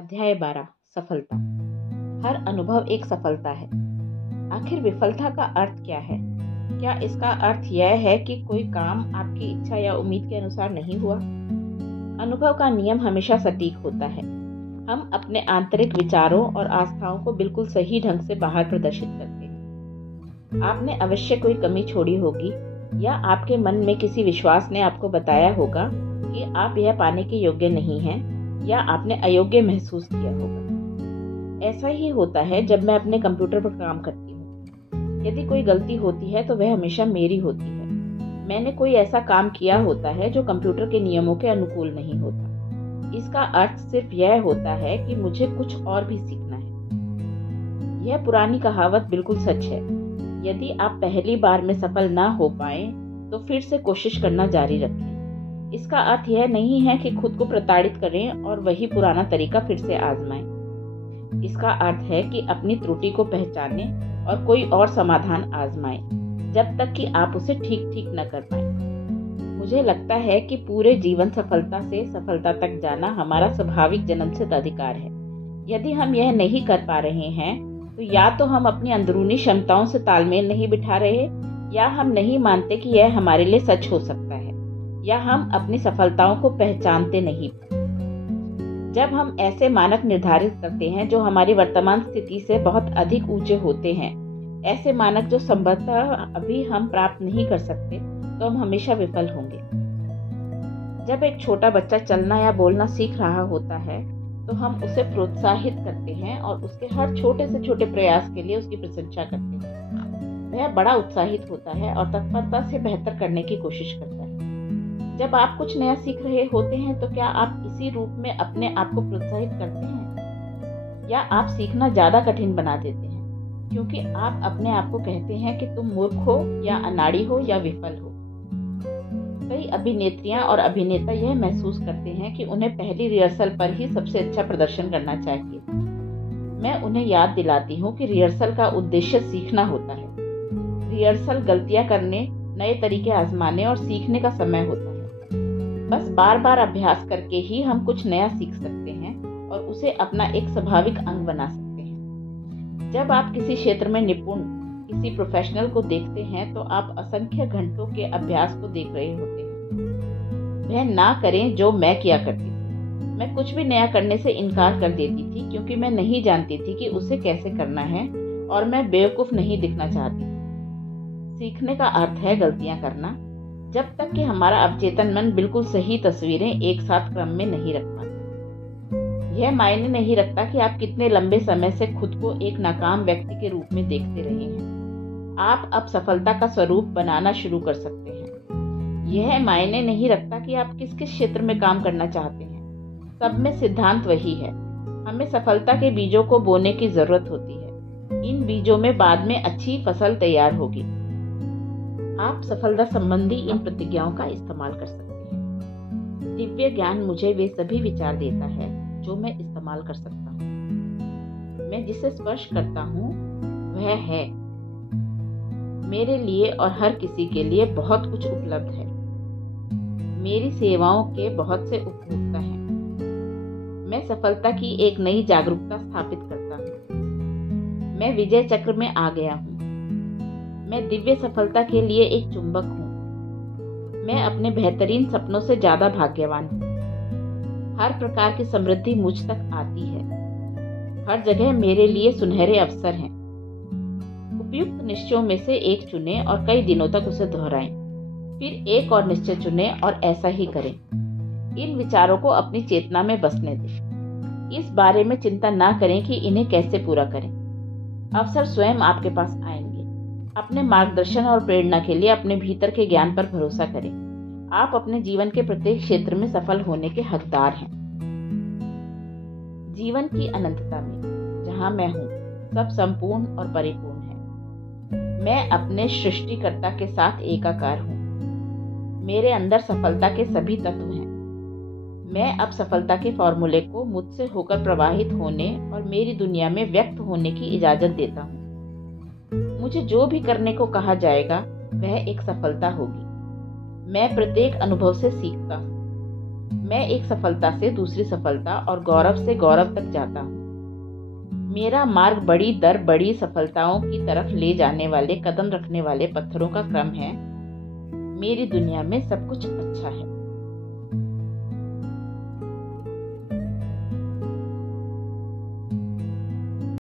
अध्याय 12 सफलता। हर अनुभव एक सफलता है। आखिर विफलता का अर्थ क्या है? क्या इसका अर्थ यह है कि कोई काम आपकी इच्छा या उम्मीद के अनुसार नहीं हुआ? अनुभव का नियम हमेशा सटीक होता है। हम अपने आंतरिक विचारों और आस्थाओं को बिल्कुल सही ढंग से बाहर प्रदर्शित करते हैं। आपने अवश्य कोई कमी छोड़ी होगी या आपके मन में किसी विश्वास ने आपको बताया होगा कि आप यह पाने के योग्य नहीं हैं या आपने अयोग्य महसूस किया होगा। ऐसा ही होता है जब मैं अपने कंप्यूटर पर काम करती हूँ। यदि कोई गलती होती है तो वह हमेशा मेरी होती है। मैंने कोई ऐसा काम किया होता है जो कंप्यूटर के नियमों के अनुकूल नहीं होता। इसका अर्थ सिर्फ यह होता है कि मुझे कुछ और भी सीखना है। यह पुरानी कहावत बिल्कुल सच है। यदि आप पहली बार में सफल ना हो पाए तो फिर से कोशिश करना जारी रखें। इसका अर्थ यह नहीं है कि खुद को प्रताड़ित करें और वही पुराना तरीका फिर से आजमाएं। इसका अर्थ है कि अपनी त्रुटि को पहचानें और कोई और समाधान आजमाएं जब तक कि आप उसे ठीक न कर पाएं। मुझे लगता है कि पूरे जीवन सफलता से सफलता तक जाना हमारा स्वाभाविक जन्मसिद्ध अधिकार है। यदि हम यह नहीं कर पा रहे हैं तो या तो हम अपनी अंदरूनी क्षमताओं से तालमेल नहीं बिठा रहे या हम नहीं मानते कि यह हमारे लिए सच हो सकता है या हम अपनी सफलताओं को पहचानते नहीं। जब हम ऐसे मानक निर्धारित करते हैं जो हमारी वर्तमान स्थिति से बहुत अधिक ऊंचे होते हैं, ऐसे मानक जो संभवतः अभी हम प्राप्त नहीं कर सकते, तो हम हमेशा विफल होंगे। जब एक छोटा बच्चा चलना या बोलना सीख रहा होता है तो हम उसे प्रोत्साहित करते हैं और उसके हर छोटे से छोटे प्रयास के लिए उसकी प्रशंसा करते हैं। वह बड़ा उत्साहित होता है और तत्परता से बेहतर करने की कोशिश करता है। जब आप कुछ नया सीख रहे होते हैं तो क्या आप इसी रूप में अपने आप को प्रोत्साहित करते हैं या आप सीखना ज्यादा कठिन बना देते हैं क्योंकि आप अपने आप को कहते हैं कि तुम मूर्ख हो या अनाड़ी हो या विफल हो? कई अभिनेत्रियां और अभिनेता यह महसूस करते हैं कि उन्हें पहली रिहर्सल पर ही सबसे अच्छा प्रदर्शन करना चाहिए। मैं उन्हें याद दिलाती हूँ कि रिहर्सल का उद्देश्य सीखना होता है। रिहर्सल गलतियां करने, नए तरीके आजमाने और सीखने का समय होता है। बस बार बार अभ्यास करके ही हम कुछ नया सीख सकते हैं और उसे अपना एक स्वाभाविक अंग बना सकते हैं। जब आप किसी क्षेत्र में निपुण किसी प्रोफेशनल को देखते हैं तो आप असंख्य घंटों के अभ्यास को देख रहे होते हैं। वह ना करें जो मैं किया करती थी। मैं कुछ भी नया करने से इनकार कर देती थी क्योंकि मैं नहीं जानती थी कि उसे कैसे करना है और मैं बेवकूफ नहीं दिखना चाहती थी। सीखने का अर्थ है गलतियां करना, जब तक कि हमारा अवचेतन मन बिल्कुल सही तस्वीरें एक साथ क्रम में नहीं रख पाता। यह मायने नहीं रखता कि आप कितने लंबे समय से खुद को एक नाकाम व्यक्ति के रूप में देखते रहे हैं। आप अब सफलता का स्वरूप बनाना शुरू कर सकते हैं। यह मायने नहीं रखता कि आप किस किस क्षेत्र में काम करना चाहते हैं। सब में सिद्धांत वही है। हमें सफलता के बीजों को बोने की जरूरत होती है। इन बीजों में बाद में अच्छी फसल तैयार होगी। आप सफलता संबंधी इन प्रतिज्ञाओं का इस्तेमाल कर सकते हैं। दिव्य ज्ञान मुझे वे सभी विचार देता है जो मैं इस्तेमाल कर सकता हूँ। मैं जिसे स्पर्श करता हूँ वह है। मेरे लिए और हर किसी के लिए बहुत कुछ उपलब्ध है। मेरी सेवाओं के बहुत से उपभोक्ता हैं। मैं सफलता की एक नई जागरूकता स्थापित करता हूँ। मैं विजय चक्र में आ गया हूँ। मैं दिव्य सफलता के लिए एक चुंबक हूँ। मैं अपने बेहतरीन सपनों से ज्यादा भाग्यवान हूँ। हर प्रकार की समृद्धि मुझ तक आती है। हर जगह मेरे लिए सुनहरे अवसर हैं। उपयुक्त निश्चयों में से एक चुनें और कई दिनों तक उसे दोहराएं। फिर एक और निश्चय चुनें और ऐसा ही करें। इन विचारों को अपनी चेतना में बसने दें। इस बारे में चिंता ना करें कि इन्हें कैसे पूरा करें। अवसर स्वयं आपके पास आएंगे। अपने मार्गदर्शन और प्रेरणा के लिए अपने भीतर के ज्ञान पर भरोसा करें। आप अपने जीवन के प्रत्येक क्षेत्र में सफल होने के हकदार हैं। जीवन की अनंतता में जहां मैं हूं, सब संपूर्ण और परिपूर्ण है। मैं अपने सृष्टिकर्ता के साथ एकाकार हूं। मेरे अंदर सफलता के सभी तत्व हैं। मैं अब सफलता के फॉर्मूले को मुझसे होकर प्रवाहित होने और मेरी दुनिया में व्यक्त होने की इजाजत देता हूं। मुझे जो भी करने को कहा जाएगा वह एक सफलता होगी। मैं प्रत्येक अनुभव से सीखता हूँ। मैं एक सफलता से दूसरी सफलता और गौरव से गौरव तक जाता हूँ। मेरा मार्ग बड़ी दर बड़ी सफलताओं की तरफ ले जाने वाले कदम रखने वाले पत्थरों का क्रम है। मेरी दुनिया में सब कुछ अच्छा है।